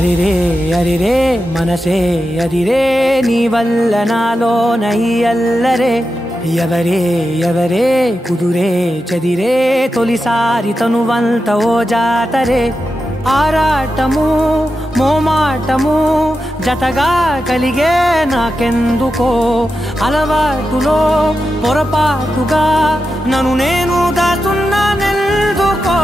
అరిరే అరిరే మనసే అదిరే నీ వల్ల నాలోన ఈ అల్లరే ఎవరే ఎవరే కుదురే చదిరే తొలిసారి తనువంత ఓ జాతరే ఆరాటము మోమాటము జతగా కలిగే నాకెందుకో అలవాటులో పొరపాటుగా నన్ను నేను దాచున్నానెందుకో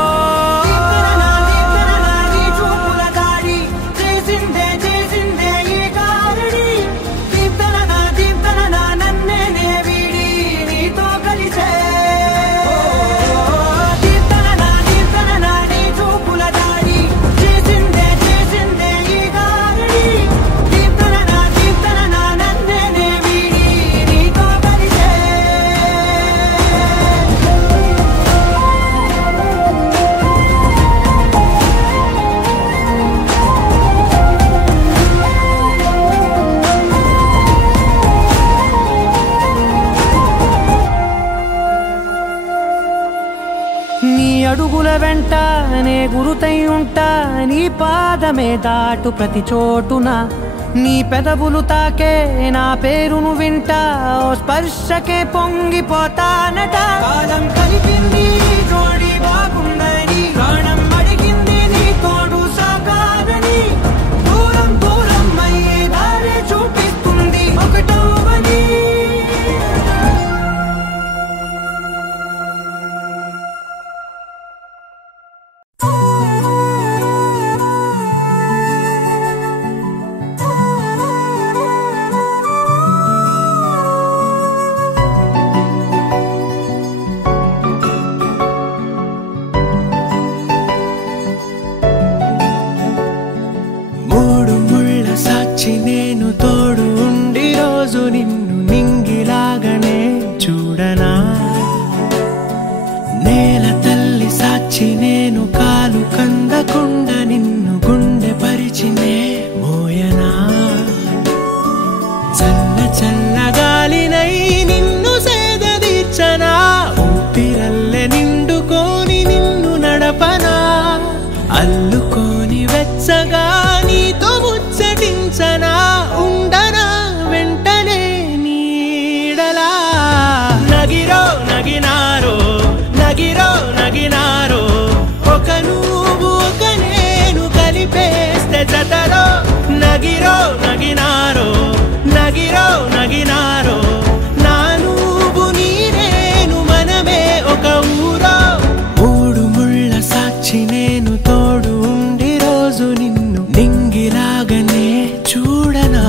అడుగుల వెంట నే గురుతై ఉంటా నీ పాదమే దాటు ప్రతి చోటున నీ పెదవులు తాకే నా పేరును వింటా ఓ స్పర్శకే పొంగిపోతానట కాలం కలిపింది జోడి బాగుందని ప్రాణం అడిగింది నీ తోడు సాగాలని దూరం దూరం అయ్యే దారి చూపిస్తుంది ఒకటవని నేను తోడు ఉండి రోజు నిన్ను నింగిలాగనే చూడనా నేల తల్లి సాక్షి నేను కాలు కందకుండా నిన్ను గుండె పరిచినే మోయనా చల్ల చల్లగాలినై నిన్ను సేదదీర్చనా ఊపిరల్లె నిండుకోని నిన్ను నడపనా అల్లుకోని వెచ్చగా నీతో ముచ్చటించనా ఉండనా వెంటనే నీడలా నగిరో నగినారో నగిరో నగినారో ఒక నువ్వు ఒక నేను కలిపేస్తే జతలో నగిరో నగినారో నగిరో నగినారో నా నువ్వు నీ నేను మనమే ఒక ఊరో మూడు ముళ్ళ సాక్షి నేను తోడు ఉండి రోజు నిన్ను నింగిలాగనే చూడనా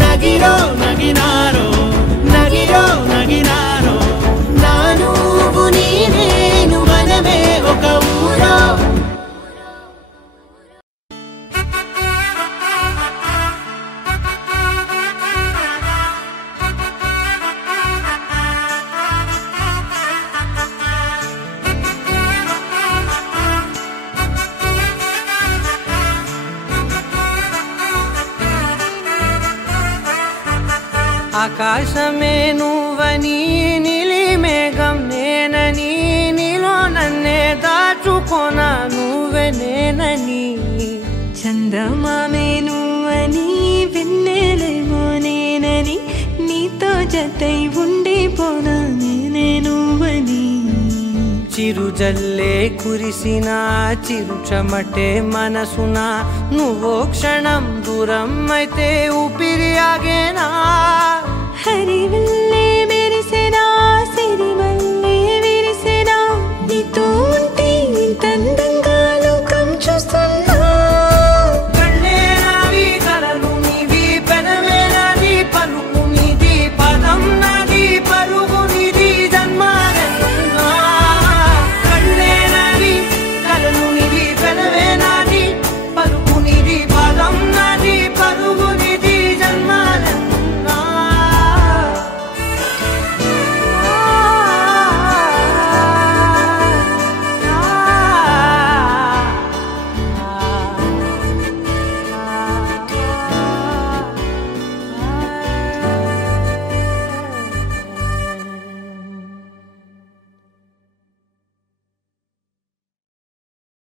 నగిరో నగినారో నగిరో నగినారో నా నువ్వు నీ నేను మనమే ఒక ఊరో ఆకాశమే నువ్వని నీలి మేఘం నేనని నీలో నన్నే దాచుకోనా నువ్వే నేనని చందమామే నువ్వని వెన్నెలేమో నేనని నీతో జతై ఉండిపోనా నేనే నువ్వని చిరుజల్లే కురిసిన చిరుచమటే మనసున నువ్వో క్షణం దూరం అయితే ఊపిరి ఆగేనా